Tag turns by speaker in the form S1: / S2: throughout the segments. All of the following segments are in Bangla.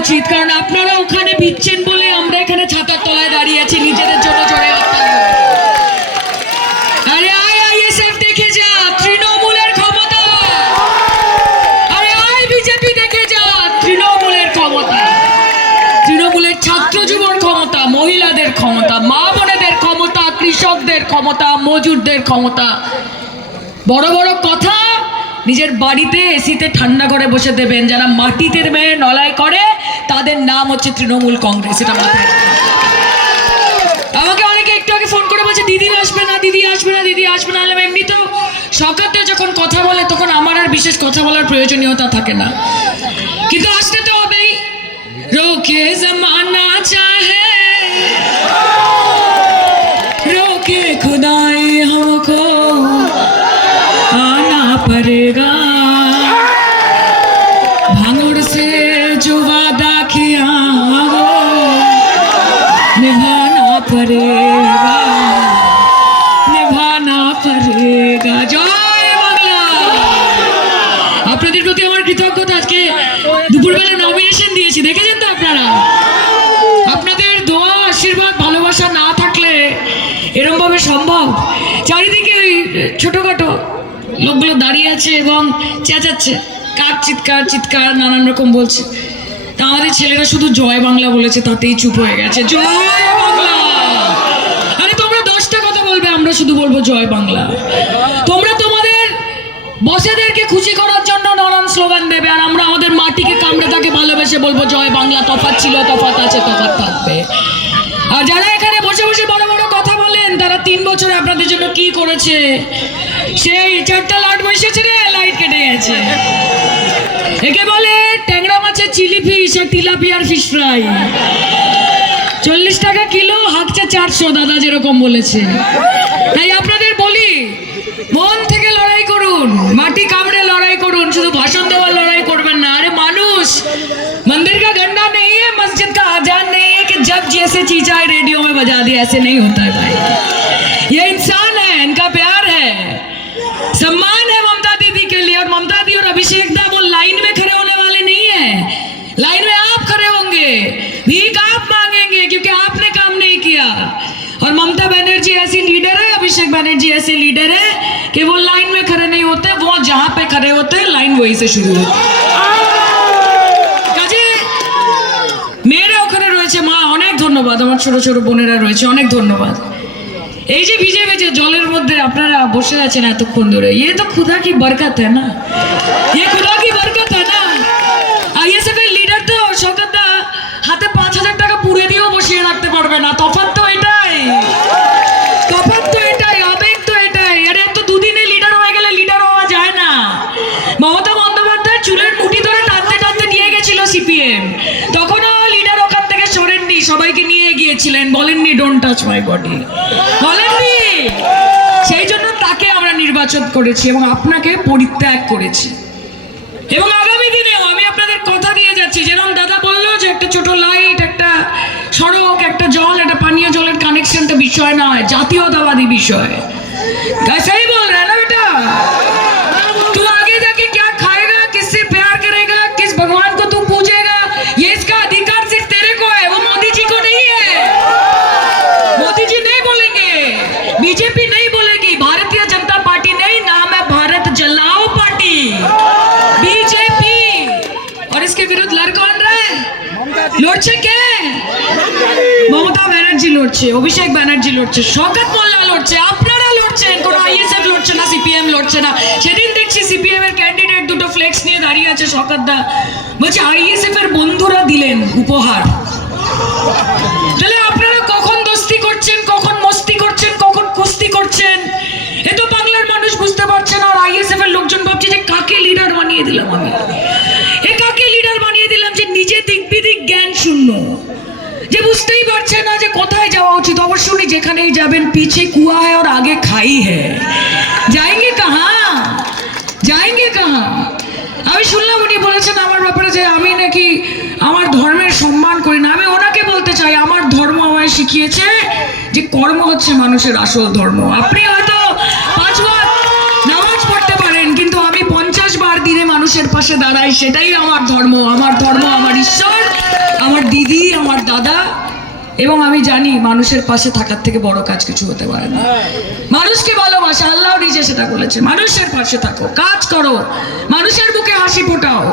S1: উচিত কারণ আপনারা ওখানে ভিজছেন বলে আমরা এখানে ছাতার তলায় দাঁড়িয়ে আছি, নিজেদের জন্য জোরে ক্ষমতা। মা বোনেদের ক্ষমতা, কৃষকদের ক্ষমতা, মজুরদের ক্ষমতা। বড় বড় কথা, নিজের বাড়িতে এসিতে ঠান্ডা করে বসে দেবেন, যারা মাটিতে মেয়ে নলায় করে তাদের নাম হচ্ছে তৃণমূল কংগ্রেস, এটা মাথায়। আমাকে অনেকে একটু আগে ফোন করে বলছে দিদি আসবে না, দিদি আসবে না, দিদি আসবে না। এমনি তো সকাতে যখন কথা বলে, তখন আমার আর বিশেষ কথা বলার প্রয়োজনীয়তা থাকে না। কিন্তু আসতে তো হবেই। রোকে জমানা চাহে जो वादा किया वो निभाना पड़ेगा निभाना पड़ेगा জয় বাংলা আপনাদের প্রতি আমার কৃতজ্ঞতা আজকে দুপুরবেলা নমিনেশন দিয়েছি দেখেছেন তো আপনারা আপনাদের দোয়া আশীর্বাদ ভালোবাসা না থাকলে এরম ভাবে সম্ভব চারিদিকে ওই ছোটখাটো লোকগুলো দাঁড়িয়ে আছে এবং চেঁচাচ্ছে কার চিৎকার চিৎকার নানান রকম বলছে তা আমাদের ছেলেরা শুধু জয় বাংলা বলেছে, তাতেই চুপ হয়ে গেছে। জয় বাংলা! আরে তোমরা দশটা কথা বলবে, আমরা শুধু বলব জয় বাংলা। তোমরা তোমাদের বসেদেরকে খুশি করার জন্য নানান স্লোগান দেবে, আর আমরা আমাদের মাটিকে কামড়ে তাকে ভালোবেসে বলব, জয় বাংলা, তফাৎ ছিল, তফাৎ আছে, তফাৎ থাকবে। আর যারা এখানে বসে বসে বড় বড় কথা বলেন, তারা তিন বছরে আপনাদের জন্য কি করেছে? সেই চারটা লাট বসেছে রে, লাইট কেটে গেছে। একে বলে ট্যাংরা মাছের চিলি ফিশ আর তিলাপিয়ার ফিশ ফ্রাই চল্লিশ টাকা কিলো হাঁকছে চারশো দাদা যেরকম বলেছে তাই আপনাদের বলি মন থেকে লড়াই করুন মাটি কামড়ে লড়াই করুন শুধু ভাষণ দেওয়ার লড়াই করবেন না আরে মানুষ मंदिर का गंडा नहीं है मस्जिद का आजान नहीं है कि जब जैसे चीज आए रेडियो में बजा दिया ऐसे नहीं होता है भाई ये इंसान बनर्जी ऐसी लीडर है अभिषेक बनर्जी ऐसे लीडर है कि वो लाइन में खड़े नहीं होते वो जहां पे खड़े होते हैं लाइन वहीं से शुरू होती है কাজে মেয়েরা ওখানে রয়েছে মা অনেক ধন্যবাদ আমার ছোট ছোট বোনেরা রয়েছে অনেক ধন্যবাদ এই যে ভিজে ভিজে জলের মধ্যে আপনারা বসে আছেন এতক্ষণ ধরে ইয়ে তো খুদা কি বরকত है না ইয়ে খুদা কি বরকত है না আইএসএফ এর লিডার তো শওকত দা হাতে পাঁচ হাজার টাকা পুড়ে দিয়েও বসিয়ে রাখতে পারবে না তফাৎ মমতা বন্দ্যোপাধ্যায় চুলের মুঠি ধরে টানতে টানতে নিয়ে গেছিল সিপিএম। তখনও লিডার ওখান থেকে সরেননি, সবাইকে নিয়ে গিয়েছিলেন। বলেননি ডোন্ট টাচ মাই বডি বলেননি। সেই জন্য তাকে আমরা নির্বাচন করেছি এবং আপনাকে পরিত্যাগ করেছি। এবং আগামী দিনেও আমি আপনাদের কথা দিয়ে যাচ্ছি, যেরকম দাদা বলল যে একটা ছোট লাইট একটা সড়ক, একটা জল, একটা পানীয় জলের কানেকশনটা বিষয় নয়, জাতীয়তাবাদী বিষয়। कैसा और इसके विरुद्ध लड़ कौन रहा है লড়ছে কে মমতা ব্যানার্জি লড়ছে অভিষেক ব্যানার্জি লড়ছে শওকত মোল্লা লড়ছে আপনারা লড়ছেন কোনো আইএসএফ লড়ছে না সিপিএম লড়ছে না সেদিন দেখছি সিপিএম এর ক্যান্ডিডেট দুটো ফ্লেক্স নিয়ে দাঁড়িয়ে আছে শওকত দা বলছে আইএসএফ এর বন্ধুরা দিলেন উপহার তাহলে আপনারা কখন দোস্তি করছেন কখন মস্তি করছেন কখন কুস্তি করছেন এ তো বাংলার মানুষ বুঝতে পারছে না আর আইএসএফ এর লোকজন ভাবছে যে কাকে লিডার বানিয়ে দিলাম আমি শূন্য। যে বুঝতেই পারছে না যে কোথায় যাওয়া উচিত অবশ্য যেখানেই যাবেন, পিছে কুয়া হ্যাঁ আর আগে খাই হ্যাঁ কাহা? যায়গে কাহা? আমি শুনলাম উনি বলেছেন আমার ব্যাপারে যে আমি নাকি আমার ধর্মের সম্মান করি না। আমি ওনাকে বলতে চাই, আমার ধর্ম আমায় শিখিয়েছে যে কর্ম হচ্ছে মানুষের আসল ধর্ম। আপনি হয়তো পাঁচবার নামাজ পড়তে পারেন, কিন্তু আমি পঞ্চাশ বার দিনে মানুষের পাশে দাঁড়াই, সেটাই আমার ধর্ম। আমার ধর্ম, আমার ঈশ্বর। ওয়াদা এবং আমি জানি মানুষের পাশে থাকার থেকে বড় কাজ কিছু হতে পারে না। মানুষকে ভালোবাসা, আল্লাহ নিজে সেটা বলেছে, মানুষের পাশে থাকো, কাজ করো, মানুষের বুকে হাসি ফোটাও।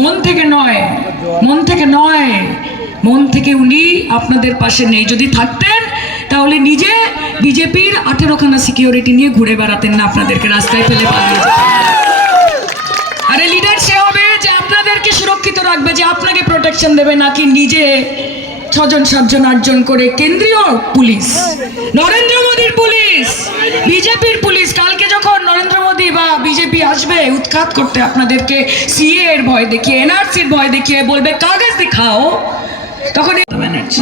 S1: মন থেকে নয়, মন থেকে নয়, মন থেকে উনি আপনাদের পাশে নেই। যদি থাকতেন, তাহলে নিজে বিজেপির আঠেরোখানা সিকিউরিটি নিয়ে ঘুরে বেড়াতেন না, আপনাদেরকে রাস্তায় ফেলে পালিয়ে আরে লিডার রাখবে যে আপনাকে প্রোটেকশন দেবে নাকি নিজে ছজন সাতজন আটজন করে কেন্দ্রীয় পুলিশ? নরেন্দ্র মোদীর পুলিশ! বিজেপির পুলিশ! কালকে যখন নরেন্দ্র মোদী বা বিজেপি আসবে উৎখাত করতে আপনাদেরকে সিএ এর ভয় দেখিয়ে এনআরসির ভয় দেখিয়ে বলবে কাগজ দেখাও। তখন ব্যানার্জি।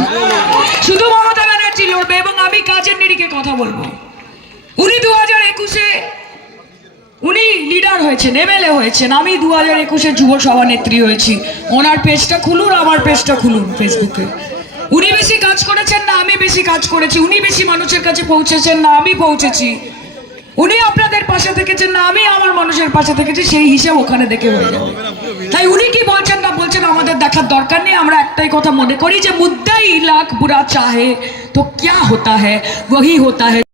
S1: শুধু মমতা ব্যানার্জি লড়বে এবং আমি কাজের নিরিখে কথা বলব। উনি দু হাজার একুশে উনি লিডার হয়েছেন, এমএলএ হয়েছেন। আমি দু হাজার একুশের যুব সভানেত্রী হয়েছি। ওনার পেজটা খুলুন, আমার পেজটা খুলুন ফেসবুকে উনি বেশি কাজ করেছেন না, আমি বেশি কাজ করেছি। উনি বেশি মানুষের কাছে পৌঁছেছেন না, আমি পৌঁছেছি। উনি আপনাদের পাশে থেকেছেন না, আমি আমার মানুষের পাশে থেকেছি, সেই হিসাব ওখানে দেখে হয়ে যাবে তাই উনি কি বলছেন না বলছেন আমাদের দেখার দরকার নেই। আমরা একটাই কথা মনে করি যে মুদ্রাই লাখ বুড়া চাহে, তো ক্যা হতা হ্যাঁ ওহি হতা হ্যাঁ